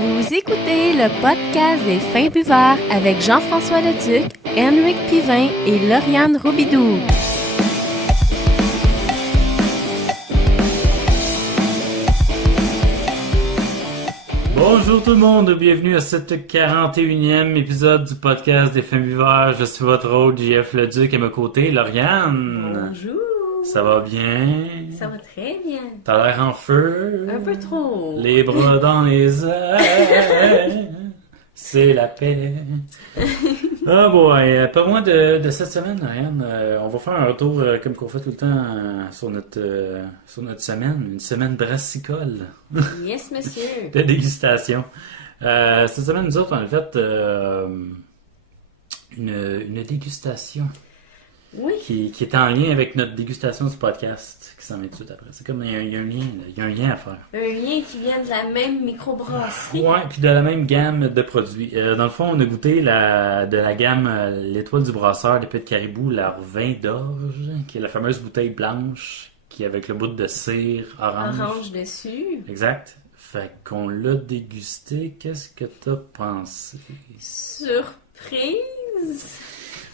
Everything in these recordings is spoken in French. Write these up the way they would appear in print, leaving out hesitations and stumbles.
Vous écoutez le podcast des Fins Buveurs avec Jean-François Leduc, Henrik Pivin et Lauriane Robidoux. Bonjour tout le monde, bienvenue à cette 41e épisode du podcast des Fins Buveurs. Je suis votre hôte JF Leduc, à mes côtés, Lauriane. Bonjour. Ça va bien? Ça va très bien. T'as l'air en feu? Un peu trop. Les bras dans les airs, c'est la paix. Ah bon, parle-moi de cette semaine, Lauriane. On va faire un retour comme qu'on fait tout le temps sur notre semaine, une semaine brassicole. Yes, monsieur. De dégustation. Cette semaine, nous autres, on a fait une dégustation Oui. qui est en lien avec notre dégustation du podcast qui s'en met tout de suite après. C'est comme il y a un lien à faire. Un lien qui vient de la même microbrasserie. Ouais, puis de la même gamme de produits. Dans le fond, on a goûté de la gamme l'Étoile du Brasseur d'Épée de Caribou, leur vin d'orge, qui est la fameuse bouteille blanche qui est avec le bout de cire orange. Orange dessus. Exact. Fait qu'on l'a dégusté. Qu'est-ce que t'as pensé? Surprise.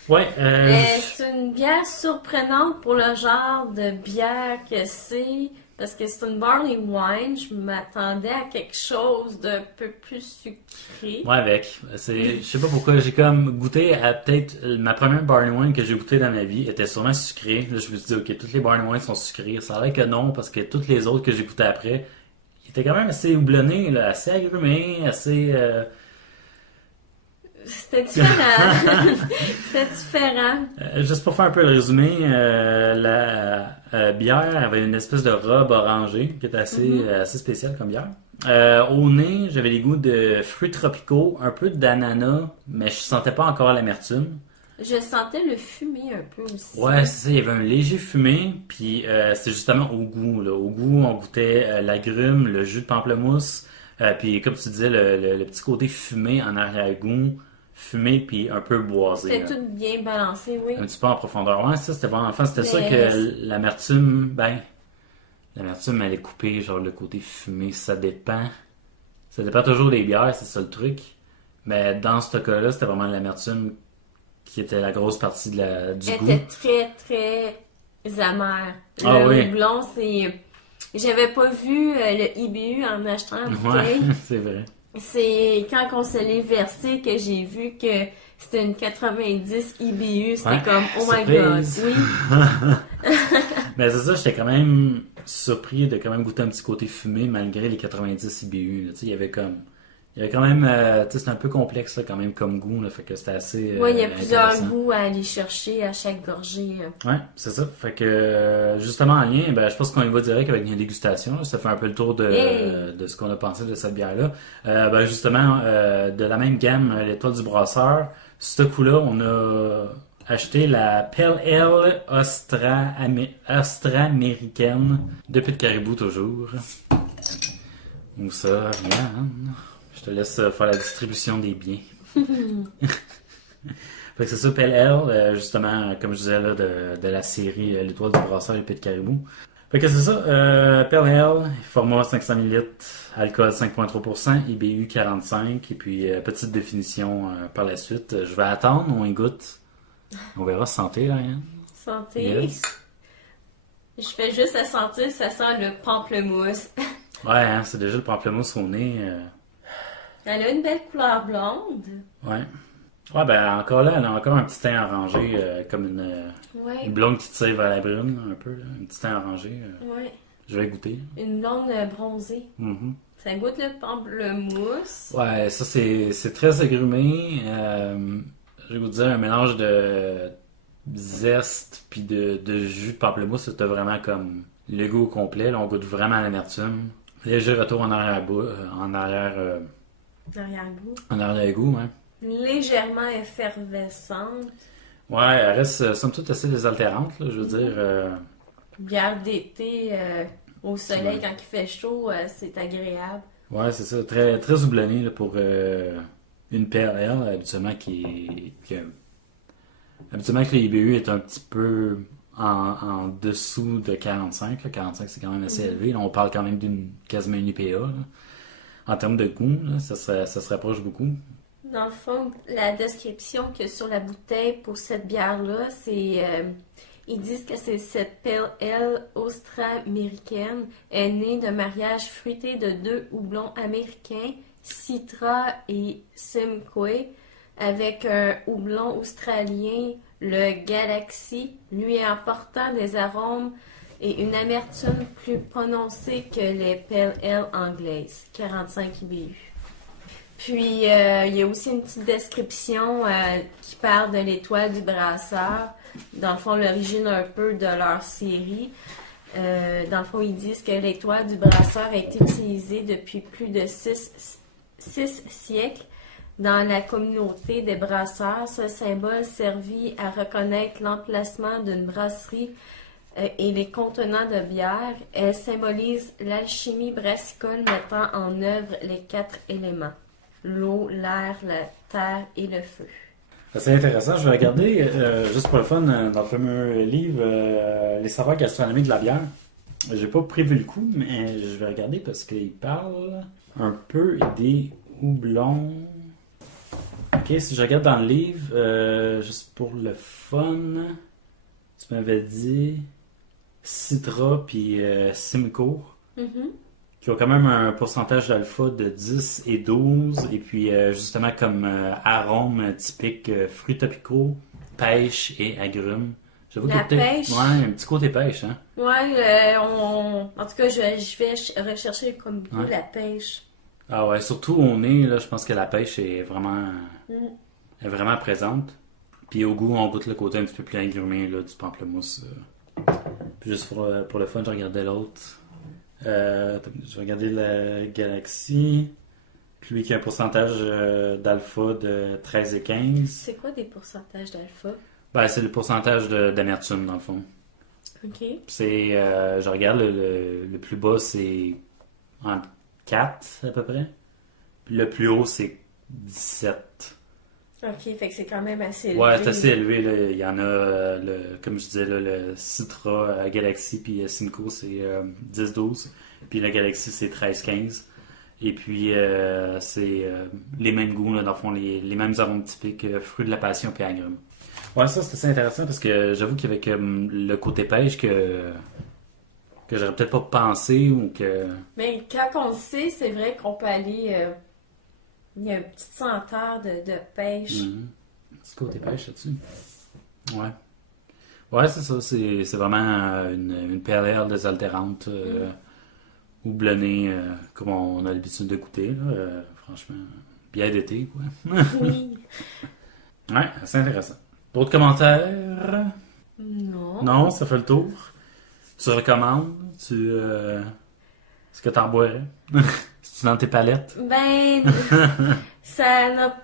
Ouais, C'est une bière surprenante pour le genre de bière que c'est. Parce que c'est une barley wine. Je m'attendais à quelque chose d'un peu plus sucré. ouais, avec. Je sais pas pourquoi, j'ai comme goûté à peut-être ma première barley wine que j'ai goûté dans ma vie était sûrement sucrée. Là, je me suis dit, ok, toutes les barley wines sont sucrées. Ça a l'air que non, parce que toutes les autres que j'ai goûtées après, ils étaient quand même assez houblonnés, là, assez agrumés, assez. C'était différent. C'était différent. Juste pour faire un peu le résumé, la bière avait une espèce de robe orangée qui était assez spéciale comme bière. Au nez, j'avais les goûts de fruits tropicaux, un peu d'ananas, mais je sentais pas encore l'amertume. Je sentais le fumé un peu aussi. Ouais, c'est ça, il y avait un léger fumé, puis c'est justement au goût. Là. Au goût, on goûtait l'agrume, le jus de pamplemousse, puis comme tu disais, le petit côté fumé en arrière-goût, fumé puis un peu boisé. C'était là. tout bien balancé, oui. Un petit peu en profondeur. Ouais, ça, c'était vraiment... Enfin, c'était sûr Mais- que l'amertume, l'amertume, elle est coupée, genre le côté fumé, ça dépend. Ça dépend toujours des bières, c'est ça le truc. Mais dans ce cas-là, c'était vraiment l'amertume qui était la grosse partie du Elle goût. était très, très amère. Ah Le oui. houblon, c'est... J'avais pas vu le IBU en achetant la Ouais, bouteille. c'est vrai. C'est quand on se l'est versé que j'ai vu que c'était une 90 IBU. C'était Ouais. comme, oh my god, Surprise. oui. Mais c'est ça, j'étais quand même surpris de quand même goûter un petit côté fumé malgré les 90 IBU. Là. Tu sais, il y avait quand même, tu sais, c'était un peu complexe là, quand même comme goût, là, fait que c'était assez Oui, il y a plusieurs intéressant. goûts à aller chercher à chaque gorgée. Ouais, c'est ça. Fait que justement en lien, je pense qu'on y va direct avec une dégustation. Là. Ça fait un peu le tour de ce qu'on a pensé de cette bière-là. Justement, de la même gamme, l'Étoile du Brasseur, ce coup-là, on a acheté la Pale Ale Austra-américaine de Pit Caribou toujours. Où ça, Yann? Je te laisse faire la distribution des biens. Fait que c'est ça, Pale Ale, justement, comme je disais là, de la série l'Étoile du Brasseur et Pit Caribou. Fait que c'est ça, Pale Ale, format 500 ml, alcool 5,3%, IBU 45, et puis petite définition par la suite. Je vais attendre, on y goûte. On verra santé, là, Yann. Santé. Yes. Je fais juste à sentir, ça sent le pamplemousse. Ouais, hein, c'est déjà le pamplemousse au nez. Elle a une belle couleur blonde. Ouais. Ouais, encore là, elle a encore un petit teint orangé, comme une Ouais. blonde qui tire vers la brune, un peu, là. Un petit teint orangé. Ouais. Je vais goûter. Une blonde bronzée. Mhm. Ça goûte le pamplemousse. Ouais, ça c'est très agrumé. Je vais vous dire un mélange de zeste puis de jus de pamplemousse. C'était vraiment comme le goût au complet. Là, on goûte vraiment l'amertume. Léger retour en Arrière-goût. arrière-goût, hein. Légèrement effervescente. Ouais, elle reste somme toute assez désaltérante, là, je veux dire. Bière d'été au soleil quand il fait chaud, c'est agréable. Ouais, c'est ça. Très, très houblonné là, pour une Pale Ale, habituellement habituellement que le IBU est un petit peu en dessous de 45. Là. 45, c'est quand même assez élevé. Là, on parle quand même d'une quasiment une IPA. Là. en termes de goût, là, ça se rapproche beaucoup. Dans le fond, la description qu'il y a sur la bouteille pour cette bière-là, ils disent que c'est cette pale ale austro-américaine est née d'un mariage fruité de 2 houblons américains, Citra et Simcoe, avec un houblon australien, le Galaxy, lui apportant des arômes et une amertume plus prononcée que les pale ale anglaises, 45 IBU. Puis, il y a aussi une petite description qui parle de l'étoile du brasseur. Dans le fond, l'origine un peu de leur série. Dans le fond, ils disent que l'étoile du brasseur a été utilisée depuis plus de 6 siècles dans la communauté des brasseurs. Ce symbole servit à reconnaître l'emplacement d'une brasserie et les contenants de bière. Elle symbolise l'alchimie brassicole mettant en œuvre les 4 éléments. L'eau, l'air, la terre et le feu. C'est intéressant. Je vais regarder, juste pour le fun, dans le fameux livre, les savoirs gastronomiques de la bière. J'ai pas prévu le coup, mais je vais regarder parce qu'il parle un peu des houblons. Ok, si je regarde dans le livre, juste pour le fun, tu m'avais dit Citra puis Simcoe. Mm-hmm. Qui ont quand même un pourcentage d'alpha de 10 et 12, et puis justement comme arômes typiques fruits tropicaux, pêche et agrumes. J'avoue La pêche? Ouais, un petit côté pêche, hein? Ouais, en tout cas, je vais rechercher comme goût la pêche. Ah ouais, surtout au nez, là, je pense que la pêche est vraiment présente. Puis au goût, on goûte le côté un petit peu plus agrumé là, du pamplemousse. Puis juste pour le fun, je regardais l'autre. Je vais regarder la Galaxy. Lui qui a un pourcentage d'alpha de 13 et 15. C'est quoi des pourcentages d'alpha? Ben, c'est le pourcentage d'amertume, dans le fond. OK. C'est, je regarde, le plus bas, c'est entre 4 à peu près. Puis le plus haut, c'est 17. OK, fait que c'est quand même assez élevé. Ouais, c'est assez élevé. Là. Il y en a, comme je disais, là, le Citra Galaxy puis Simcoe, c'est 10-12. Puis la Galaxy, c'est 13-15. Et puis, c'est les mêmes goûts, là, dans le fond, les mêmes arômes typiques, fruits de la passion puis agrumes. Ouais, ça, c'est assez intéressant parce que j'avoue qu'avec le côté pêche que j'aurais peut-être pas pensé ou que... Mais quand on le sait, c'est vrai qu'on peut aller... il y a une petite senteur de pêche. Mm-hmm. Un petit côté pêche là-dessus. Ouais. Ouais, c'est ça. C'est vraiment une pale ale désaltérante, houblonnée, comme on a l'habitude de goûter. Là, franchement, bière d'été, quoi. Oui. Ouais, c'est intéressant. D'autres commentaires? Non. Non, ça fait le tour. Tu recommandes? Est-ce que t'en boirais? C'est-tu dans tes palettes? Ben, ça n'a...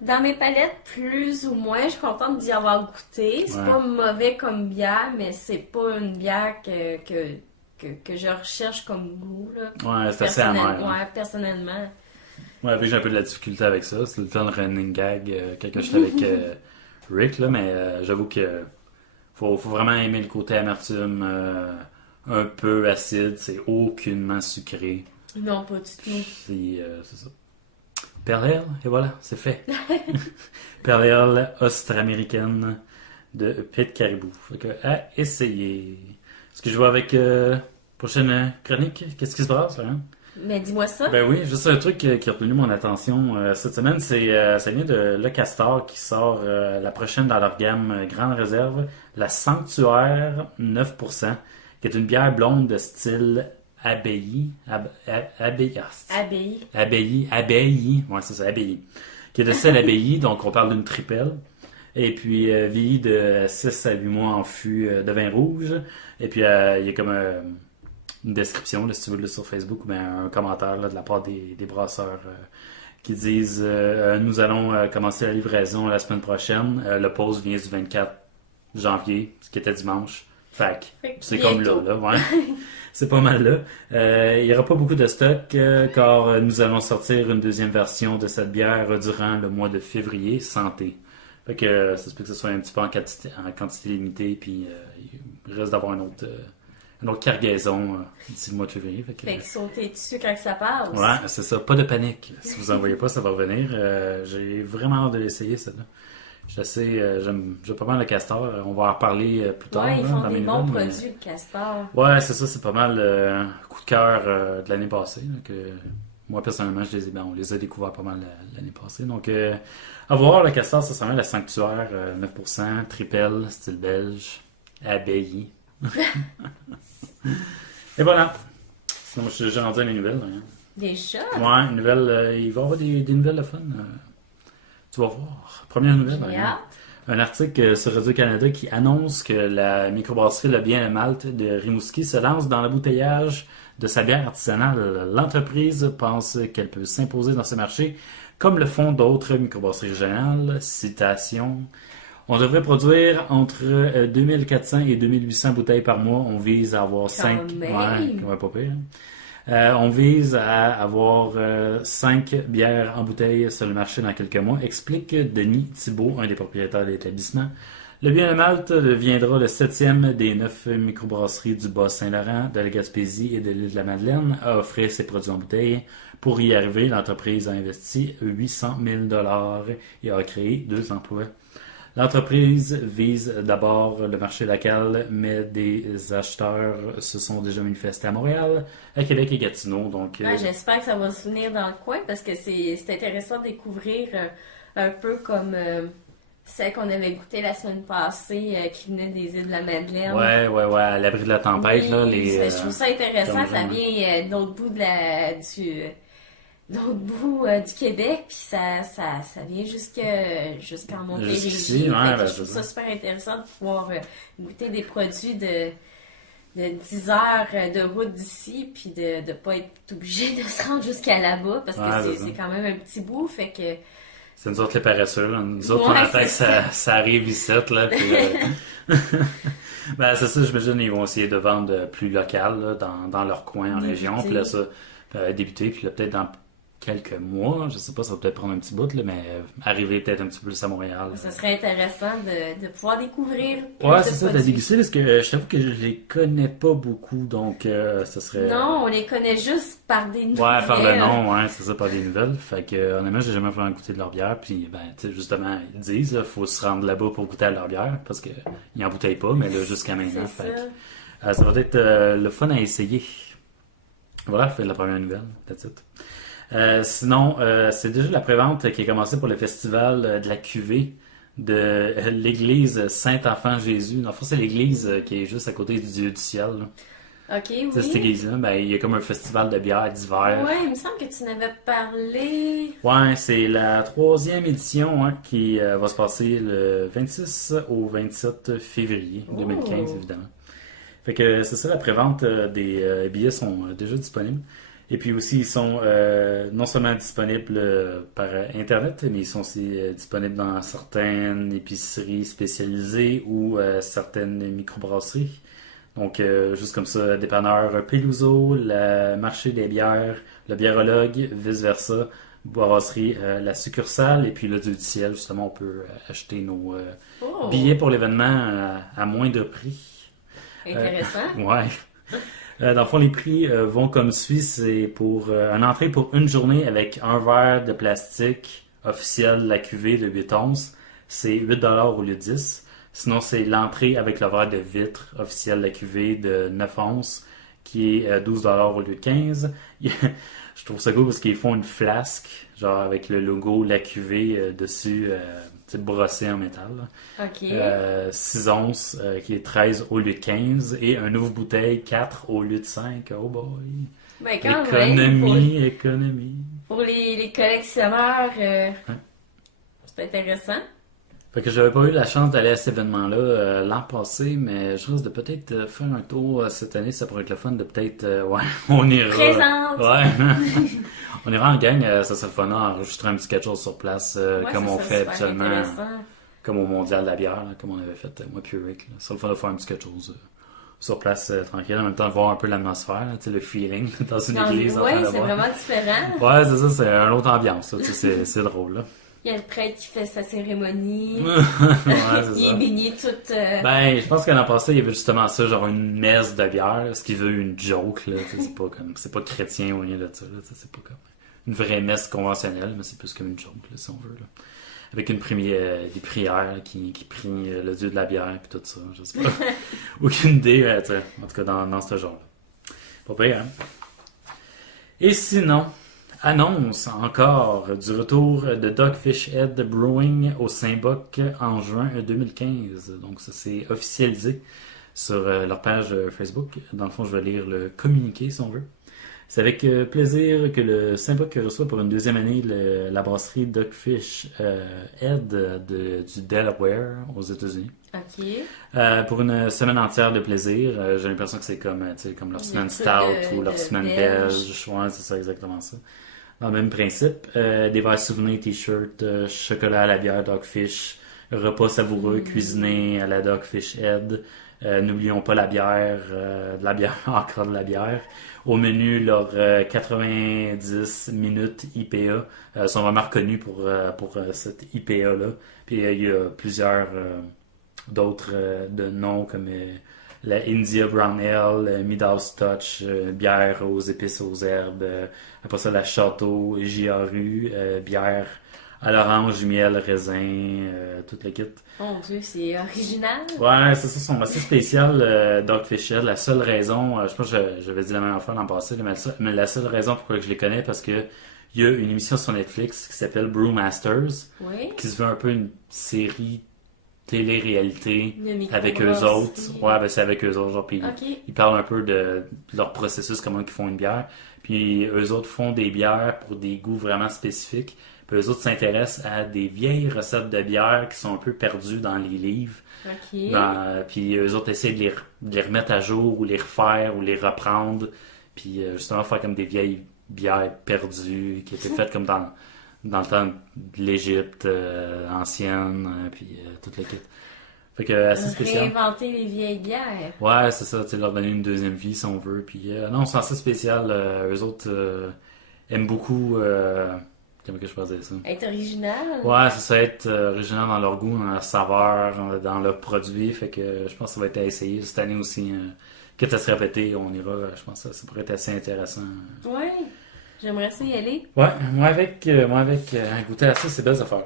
Dans mes palettes, plus ou moins, je suis contente d'y avoir goûté. C'est pas mauvais comme bière, mais c'est pas une bière que je recherche comme goût, là. Ouais, c'est assez amer. Ouais, personnellement. Ouais, j'ai un peu de la difficulté avec ça. C'est le temps de running gag quand j'étais avec Rick, là, mais j'avoue que faut vraiment aimer le côté amertume, un peu acide, c'est aucunement sucré. Non, pas du tout. C'est ça. Pale Ale, et voilà, c'est fait. Pale Ale austro-américaine de Pit Caribou. Fait que, à essayer. Est-ce que je vois avec prochaine chronique? Qu'est-ce qui se passe, hein? Mais dis-moi ça. Ben oui, juste un truc qui a retenu mon attention cette semaine, c'est ça vient de Le Castor qui sort la prochaine dans leur gamme Grande Réserve, la Sanctuaire 9%, qui est une bière blonde de style abbaye. Abbaye. Ouais, c'est ça, abbaye. Qui est de style abbaye, donc on parle d'une tripelle. Et puis, vieillie de 6 à 8 mois en fût de vin rouge. Et puis, il y a comme une description, là, si tu veux, là, sur Facebook, ou bien un commentaire là, de la part des brasseurs qui disent nous allons commencer la livraison la semaine prochaine. Le pause vient du 24 janvier, ce qui était dimanche. Fait que c'est comme là, ouais. C'est pas mal là. Il n'y aura pas beaucoup de stock car nous allons sortir une deuxième version de cette bière durant le mois de février. Santé. Fait que ça se peut que ce soit un petit peu en quantité limitée, puis il reste d'avoir une autre cargaison d'ici le mois de février. Fait qu'ils sauter dessus quand ça passe. Ouais, c'est ça. Pas de panique. Si vous en voyez pas, ça va revenir. J'ai vraiment hâte de l'essayer, celle-là. J'aime pas mal le castor. On va en reparler plus tard. Ouais, ils là, font dans des mes bons nouvelles, produits, le castor. Ouais, c'est ça. C'est pas mal coup de cœur de l'année passée. Là, que moi, personnellement, on les a découverts pas mal l'année passée. Donc, à voir, le castor, ça s'appelle la Sanctuaire, 9%, tripel, style belge, abbaye. Et voilà. Sinon, je suis rendu à mes nouvelles. Hein. Déjà? Ouais, une nouvelle, il va y avoir des nouvelles de fun. Tu vas voir. Première nouvelle. Yeah. Un article sur Radio-Canada qui annonce que la microbrasserie Le Bien et Malte de Rimouski se lance dans l'embouteillage de sa bière artisanale. L'entreprise pense qu'elle peut s'imposer dans ce marché comme le font d'autres microbrasseries régionales. Citation. On devrait produire entre 2400 et 2800 bouteilles par mois. On vise à avoir 5... même. Ouais, quand même pas pire. On vise à avoir 5 bières en bouteille sur le marché dans quelques mois, explique Denis Thibault, un des propriétaires de l'établissement. Le Bien et Malte deviendra le 7e des 9 microbrasseries du Bas-Saint-Laurent, de la Gaspésie et de l'île de la Madeleine à offrir ses produits en bouteille. Pour y arriver, l'entreprise a investi 800 000 $ et a créé 2 emplois. L'entreprise vise d'abord le marché local, mais des acheteurs se sont déjà manifestés à Montréal, à Québec et Gatineau. Donc, j'espère que ça va se venir dans le coin parce que c'est intéressant de découvrir un peu comme celle qu'on avait goûtée la semaine passée qui venait des îles de la Madeleine. Ouais, à l'abri de la tempête. Oui, là, je trouve ça intéressant, ça vient d'autre bout du Québec, puis ça vient jusqu'en Montérégie. Jusqu'ici, Je trouve ça super intéressant de pouvoir goûter des produits de 10 heures de route d'ici, puis de ne pas être obligé de se rendre jusqu'à là-bas, parce que c'est quand même un petit bout, fait que... C'est nous autres les paresseux, là. Nous autres, on attend que ça arrive ici, là, puis... Ben, c'est ça, j'imagine, ils vont essayer de vendre plus local, là, dans leur coin, en région, puis là, ça, débuter, puis là, peut-être dans quelques mois, je sais pas, ça va peut-être prendre un petit bout, là, mais arriver peut-être un petit peu plus à Montréal. Ça serait intéressant de pouvoir découvrir. Ouais, c'est ça, de déguster, parce que je t'avoue que je les connais pas beaucoup, donc ça serait... Non, on les connaît juste par des nouvelles. Ouais, par le nom, ouais, c'est ça, par des nouvelles. Fait que, honnêtement, j'ai jamais vraiment goûté de leur bière, puis, ben, tu sais, justement, ils disent, il faut se rendre là-bas pour goûter à leur bière, parce qu'ils en bouteillent pas, mais là, jusqu'à maintenant, fait que, ça va être le fun à essayer. Voilà, je fais la première nouvelle, that's it. Sinon, c'est déjà la prévente qui a commencé pour le festival de la cuvée de l'église Saint-Enfant-Jésus. En fait, c'est l'église qui est juste à côté du Dieu du ciel. Là. Ok, oui. C'est cette église-là, ben, il y a comme un festival de bière d'hiver. Ouais, il me semble que tu n'avais parlé. Ouais, c'est la 3e édition qui va se passer le 26 au 27 février 2015, évidemment. Fait que c'est ça, la prévente des billets sont déjà disponibles. Et puis aussi, ils sont non seulement disponibles par Internet, mais ils sont aussi disponibles dans certaines épiceries spécialisées ou certaines microbrasseries. Donc, juste comme ça, dépanneur Peluso, le marché des bières, le biérologue, vice-versa, brasserie, la succursale, et puis le Dieu du ciel, justement, on peut acheter nos billets pour l'événement à moins de prix. Intéressant. Ouais. Dans le fond, les prix vont comme suit. C'est pour une entrée pour une journée avec un verre de plastique officiel de la cuvée de 8 onces. C'est 8$ au lieu de 10. Sinon, c'est l'entrée avec le verre de vitre officiel de la cuvée de 9 onces qui est 12$ au lieu de 15. Je trouve ça cool parce qu'ils font une flasque, genre avec le logo la cuvée dessus, brossé en métal. Là. OK. 6 onces qui est 13 au lieu de 15 et un ouvre bouteille 4 au lieu de 5. Oh boy! Ben, quand économie. Pour les collectionneurs, c'est intéressant. Fait que j'avais pas eu la chance d'aller à cet événement-là l'an passé, mais je risque de peut-être faire un tour cette année, ça pourrait être le fun de peut-être, on ira. Présente! Ouais! On ira en gang, ça serait le fun d'enregistrer un petit quelque chose sur place, comme on fait habituellement, comme au Mondial de la bière, là, comme on avait fait, moi puis Rick. Ça serait le fun de faire un petit quelque chose sur place, tranquille, en même temps de voir un peu l'atmosphère, le feeling dans une église. Oui, c'est vraiment différent. Ouais, c'est ça, c'est une autre ambiance, c'est drôle. Là. Il y a le prêtre qui fait sa cérémonie. Ouais, c'est Il ça. est baigné tout... Ben, je pense que l'an passé, il y avait justement ça, genre une messe de bière, ce qui veut une joke, là. C'est pas chrétien ou rien de ça, là. C'est pas comme une vraie messe conventionnelle, mais c'est plus comme une joke, là, si on veut, là. Avec des prières là, qui prient le dieu de la bière et tout ça, je sais pas. Aucune idée, tu sais, en tout cas dans ce genre-là. Pas pire, hein? Et sinon, annonce encore du retour de Dogfish Head Brewing au Saint-Boc en juin 2015. Donc ça s'est officialisé sur leur page Facebook. Dans le fond, je vais lire le communiqué si on veut. C'est avec plaisir que le Saint-Boc reçoit pour une deuxième année la brasserie Dogfish Head du Delaware aux États-Unis. OK. Pour une semaine entière de plaisir. J'ai l'impression que c'est comme leur semaine stout ou leur semaine belge. Ouais, c'est ça, exactement ça. Dans le même principe. Des verres souvenirs, t-shirts, chocolat à la bière Dogfish, repas savoureux cuisinés à la Dogfish Head. N'oublions pas la bière, de la bière, encore de la bière. Au menu, leurs 90 minutes IPA sont vraiment reconnus pour cette IPA-là. Puis il y a plusieurs d'autres de noms comme la India Brown Ale, Midhouse Touch, bière aux épices aux herbes. Après ça, la Château Giaru, bière à l'orange, miel, raisin, tout le kit. Mon Dieu, c'est original. Ouais, c'est ça, sont assez spécial Dogfish Head. La seule raison, je pense que j'avais dit la même affaire l'an passé, mais la seule raison pourquoi je les connais, parce que il y a une émission sur Netflix qui s'appelle Brewmasters, Oui. qui se veut un peu une série télé-réalité Le avec eux microbrasserie. autres. Ouais, ben c'est avec eux autres, genre, puis OK. ils parlent un peu de leur processus, comment ils font une bière. Puis eux autres font des bières pour des goûts vraiment spécifiques. Puis eux autres s'intéressent à des vieilles recettes de bière qui sont un peu perdues dans les livres. OK. Puis eux autres essaient de les remettre à jour ou les refaire ou les reprendre. Puis justement faire comme des vieilles bières perdues qui étaient faites comme dans le temps de l'Égypte ancienne. Puis tout le kit. Fait que assez spécial. Réinventer les vieilles bières. Ouais, c'est ça, tu sais, leur donner une deuxième vie si on veut. Puis non, c'est assez spécial. Eux autres aiment beaucoup. Comment que je pourrais dire ça? Être original. Ouais, c'est ça, être original dans leur goût, dans leur saveur, dans leurs produits. Fait que je pense que ça va être à essayer cette année aussi. Quitte à se répéter, on ira. Je pense que ça pourrait être assez intéressant. Ouais. J'aimerais ça y aller. Ouais, moi avec goûter à ça, c'est belles affaires.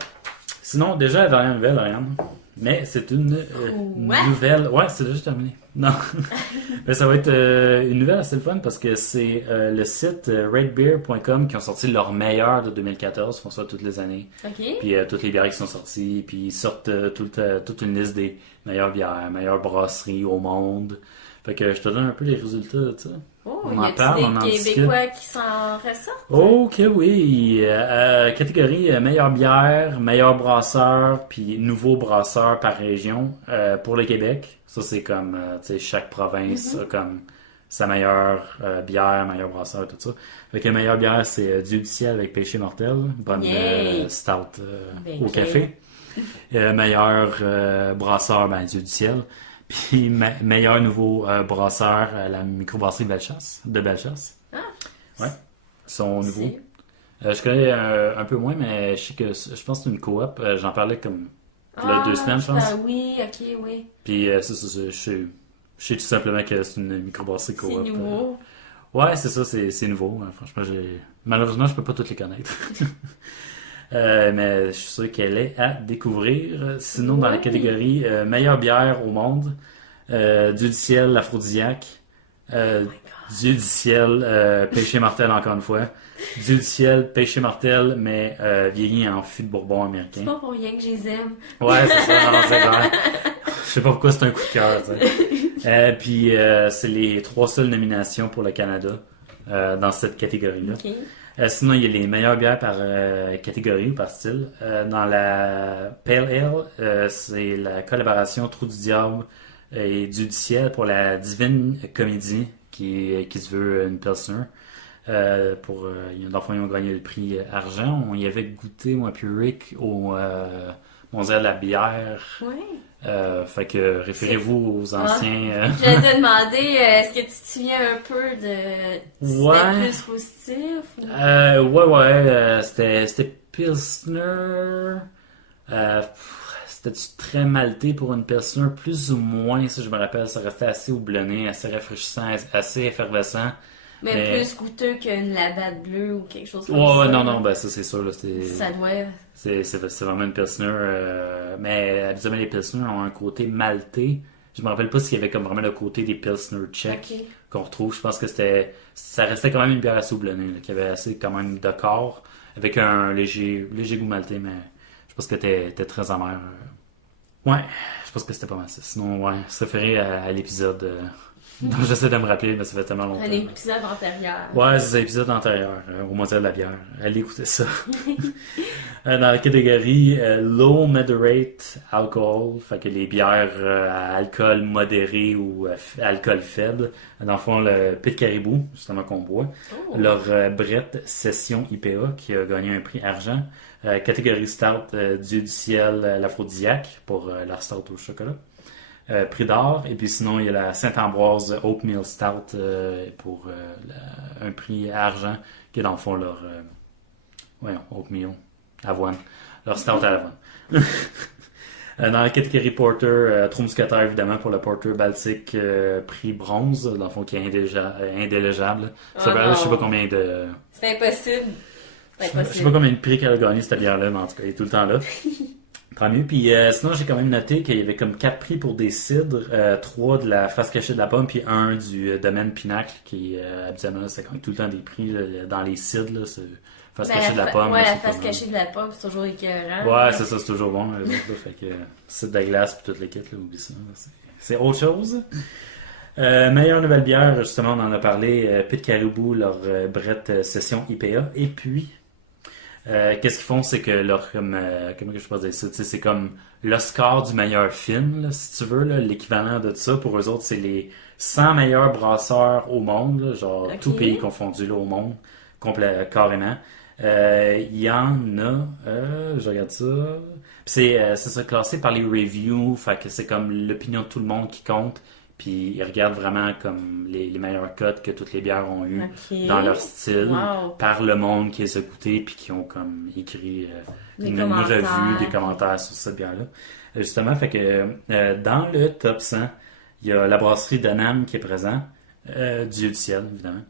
Sinon, déjà, la dernière nouvelle, Ariane. Mais c'est une nouvelle. Ouais, c'est déjà terminé. Non. Mais ça va être une nouvelle assez fun parce que c'est le site redbeer.com qui ont sorti leur meilleur de 2014. Ils font ça toutes les années. OK. Puis toutes les bières qui sont sorties. Puis ils sortent toute une liste des meilleures bières, meilleures brasseries au monde. Fait que je te donne un peu les résultats de ça. Oh, On y en a-t-il parle, on en des discute. Québécois qui s'en ressortent? Ok, oui. Catégorie meilleure bière, meilleur brasseur, puis nouveau brasseur par région pour le Québec. Ça, c'est comme, tu sais, chaque province a comme sa meilleure bière, meilleur brasseur, tout ça. Fait que la meilleure bière, c'est Dieu du ciel avec Péché mortel. Bonne Yay! stout Ben, au ok. café. Meilleur brasseur, ben Dieu du ciel. Puis meilleur nouveau brasseur, la microbrasserie de Bellechasse. Ah. Ouais. Son nouveau. C'est- Je connais un peu moins, mais je sais que je pense que c'est une coop. J'en parlais comme là, 2 semaines, je pense. Ah oui, OK, oui. Puis je sais tout simplement que c'est une microbrasserie coop. C'est nouveau. Ouais, c'est ça, c'est nouveau. Franchement, malheureusement, je peux pas toutes les connaître. Mais je suis sûr qu'elle est à découvrir. Sinon, dans la Ouais. catégorie meilleure bière au monde, Dieu du ciel, l'aphrodisiaque. Dieu du ciel, péché mortel encore une fois. Dieu du ciel, péché mortel, mais vieilli en fût de bourbon C'est américain. pas pour rien que je les aime. Ouais, c'est ça, non, c'est clair. Je sais pas pourquoi c'est un coup de cœur, tu sais. Puis c'est les 3 seules nominations pour le Canada dans cette catégorie-là. OK. Sinon, il y a les meilleures bières par catégorie ou par style. Dans la Pale Ale, c'est la collaboration Trou du Diable et Dieu du ciel pour la Divine Comédie qui se veut une Pilsner. Dans le fond, ils ont gagné le prix argent. On y avait goûté, moi puis Rick, au Mondial de la bière. Oui. Fait que référez-vous aux anciens. J'allais te demander, est-ce que tu te souviens un peu de... Ouais. C'était plus rustif? Ou... Ouais, c'était Pilsner. C'était très maltais pour une Pilsner, plus ou moins, ça je me rappelle, ça restait assez houblonné, assez rafraîchissant, assez effervescent. Mais plus goûteux qu'une Labatt bleue ou quelque chose comme Ouais, ça. non, ben ça c'est sûr. Là, Ça doit... c'est vraiment une Pilsner. Mais habituellement, les Pilsner ont un côté maltais. Je me rappelle pas s'il y avait comme vraiment le côté des Pilsner tchèques qu'on retrouve. Je pense que ça restait quand même une bière assez houblonnée, là, qui avait assez quand même de corps, avec un léger goût maltais, mais je pense que t'es très amer. Ouais, je pense que c'était pas mal ça. Sinon, ouais, je référais à l'épisode dont j'essaie de me rappeler, mais ça fait tellement longtemps. Un épisode antérieur. Ouais, c'est l'épisode antérieur, au Mondial de la bière. Allez écouter ça. Dans la catégorie Low Moderate Alcohol, fait que les bières à alcool modéré ou alcool faible. Dans le fond, le Pit Caribou, justement qu'on boit. Leur Brett Session IPA qui a gagné un prix argent. Catégorie Stout, Dieu du ciel, l'aphrodisiaque pour la Stout au chocolat. Prix d'or, et puis sinon il y a la Saint-Ambroise Oatmeal Stout pour un prix argent qui est dans le fond leur Oatmeal, avoine, leur Stout à l'avoine. Dans la catégorie Porter, Trois Mousquetaires évidemment pour le Porter Baltique, prix bronze, dans le fond qui est indélégeable. Ça je sais pas combien de... C'est impossible. Je sais pas combien de prix qu'elle a gagné cette bière-là, mais en tout cas, elle est tout le temps là. Tant mieux. Puis sinon, j'ai quand même noté qu'il y avait comme 4 prix pour des cidres, 3 de la face cachée de la pomme, puis 1 du domaine Pinacle, qui habituellement, c'est quand même tout le temps des prix dans les cidres, là, c'est face cachée de la pomme. Ouais, là, la face cachée de la pomme, c'est toujours écœurant. Ouais, c'est ça, c'est toujours bon. Les autres, là, fait que cidre de glace, puis toutes les kits, là, oublie ça. C'est autre chose. Meilleure nouvelle bière, justement, on en a parlé, Pit Caribou, leur Brett Session IPA, et puis... qu'est-ce qu'ils font, c'est que comment que je peux dire ça, c'est comme l'Oscar du meilleur film, là, si tu veux, là, l'équivalent de ça. Pour eux autres, c'est les 100 meilleurs brasseurs au monde, là, genre tout pays confondu là, au monde, carrément. Il y en a, je regarde ça. Puis c'est ça classé par les reviews, fait que c'est comme l'opinion de tout le monde qui compte. Puis ils regardent vraiment comme les meilleurs cotes que toutes les bières ont eu dans leur style par le monde qui les a goûtés puis qui ont comme écrit une revue, des commentaires sur cette bière-là. Justement, fait que dans le top 100, il y a la brasserie Denham qui est présent. Dieu du ciel, évidemment.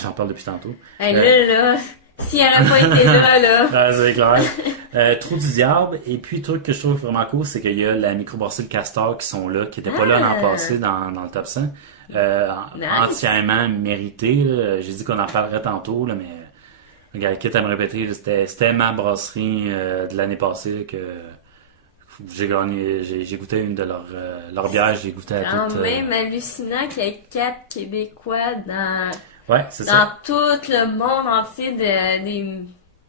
J'en parle depuis tantôt. Hey, là, s'il n'aurait pas été là. C'est clair. Trou du diable. Et puis, le truc que je trouve vraiment cool, c'est qu'il y a la microbrasserie de Castor qui sont là, qui n'étaient pas là l'an passé dans le top 100. Nice. Entièrement mérité. Là. J'ai dit qu'on en parlerait tantôt, là, mais regarde, quitte à me répéter, là, c'était ma brasserie de l'année passée là, que j'ai gagné. J'ai goûté une de leurs bières. J'ai goûté à toutes. C'est quand même hallucinant qu'il y ait 4 Québécois dans tout le monde entier des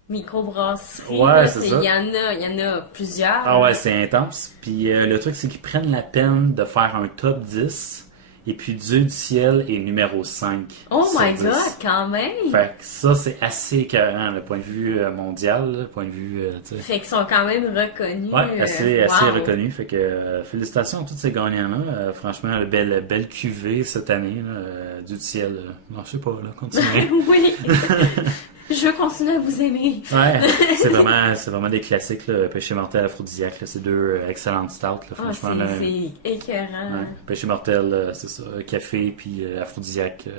microbrasseries. Ouais, c'est ça. Il y en a plusieurs. Ah ouais, c'est intense. Puis le truc, c'est qu'ils prennent la peine de faire un top 10. Et puis Dieu du ciel est numéro 5. Oh my god, quand même! Fait que ça, c'est assez écœurant, le point de vue mondial, le point de vue... fait qu'ils sont quand même reconnus. Ouais, assez reconnus. Fait que félicitations à tous ces gagnants-là. Franchement, belle cuvée cette année. Dieu du ciel. Non, je sais pas, là, continuez. Oui! Je veux continuer à vous aimer. Ouais, c'est vraiment des classiques, là. Péché mortel, aphrodisiaque, là. C'est deux excellentes stouts, là, franchement. C'est écœurant. Ouais. Péché mortel, c'est ça. Café, puis aphrodisiaque,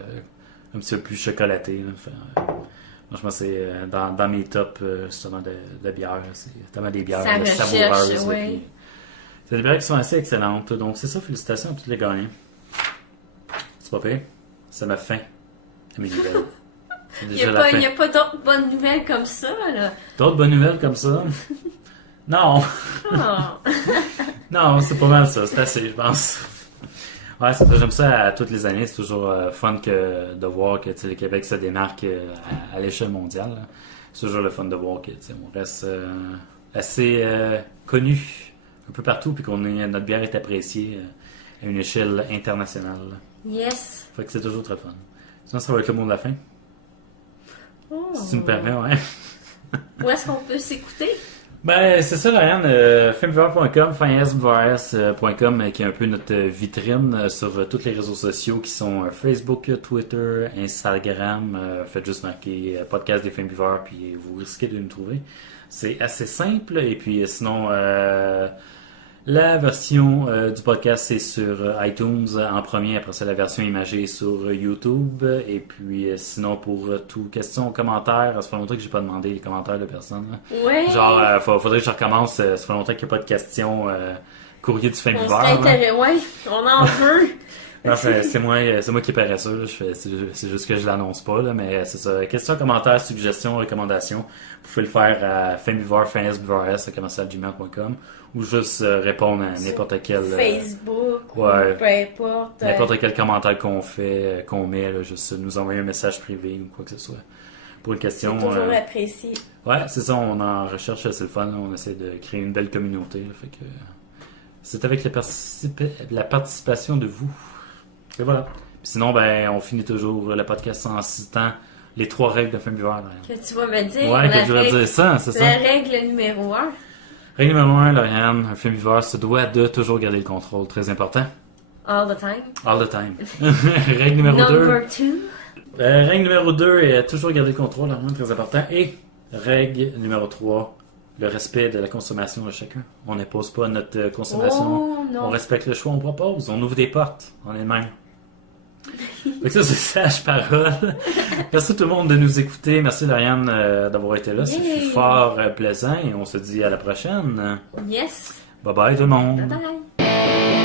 un petit peu plus chocolaté, là. Franchement, c'est dans mes tops, justement, de bières. C'est tellement des bières savoureuses. Oui. C'est des bières qui sont assez excellentes. Donc, c'est ça, félicitations à tous les gagnants. C'est pas pire. Ça m'a faim à mes nouvelles. Il n'y a pas d'autres bonnes nouvelles comme ça, là. D'autres bonnes nouvelles comme ça? Non! Non, c'est pas mal ça. C'est assez, je pense. Ouais, j'aime ça à toutes les années. C'est toujours fun de voir que le Québec se démarque à l'échelle mondiale. Là. C'est toujours le fun de voir que on reste assez connu un peu partout puis notre bière est appréciée à une échelle internationale. Yes! Fait que c'est toujours très fun. Sinon, ça va être le mot de la fin. Oh. Si tu me permets, ouais. Où est-ce qu'on peut s'écouter? Ben, c'est ça, Ryan. Filmviveur.com, finesvrs.com, qui est un peu notre vitrine sur tous les réseaux sociaux qui sont Facebook, Twitter, Instagram. Faites juste marquer podcast des Filmviveurs, puis vous risquez de nous trouver. C'est assez simple. Et puis, sinon, la version du podcast, c'est sur iTunes en premier. Après ça, la version imagée sur YouTube. Et puis, sinon, pour tout question, commentaires, ça fait longtemps que j'ai pas demandé les commentaires de personne. Ouais. Genre, faudrait que je recommence. Ça fait longtemps qu'il n'y a pas de questions. Courrier du On Filmviveur. serait intéressé, ouais, on en veut. Non, c'est moi qui paierais ça. Là. C'est juste que je l'annonce pas, là, mais c'est ça. Questions, commentaires, suggestions, recommandations. Vous pouvez le faire à filmviveur@gmail.com ou juste répondre à n'importe quel Facebook, ouais, ou peu importe. n'importe quel commentaire qu'on fait, qu'on met, là, juste nous envoyer un message privé ou quoi que ce soit. Pour une question. C'est toujours apprécié. Ouais, c'est ça. On en recherche, c'est le fun. Là, on essaie de créer une belle communauté. Là, fait que c'est avec la participation de vous. Et voilà. Puis sinon, ben, on finit toujours le podcast en citant les 3 règles de Filmviveur. Que tu vas me dire. Ouais, que je vais dire ça, c'est ça. La règle numéro 1. Règle numéro 1, Lauriane, un Filmviveur se doit de toujours garder le contrôle. Très important. All the time. All the time. Règle numéro 2. Number 2. Règle numéro 2 est toujours garder le contrôle, Lauriane, très important. Et règle numéro 3, le respect de la consommation de chacun. On n'impose pas notre consommation. Oh, non. On respecte le choix, on propose. On ouvre des portes. On est de même. Donc ça, c'est sage parole. Merci tout le monde de nous écouter. Merci Lauriane d'avoir été là. C'est fort plaisant et on se dit à la prochaine. Yes. Bye bye tout le monde. Bye bye.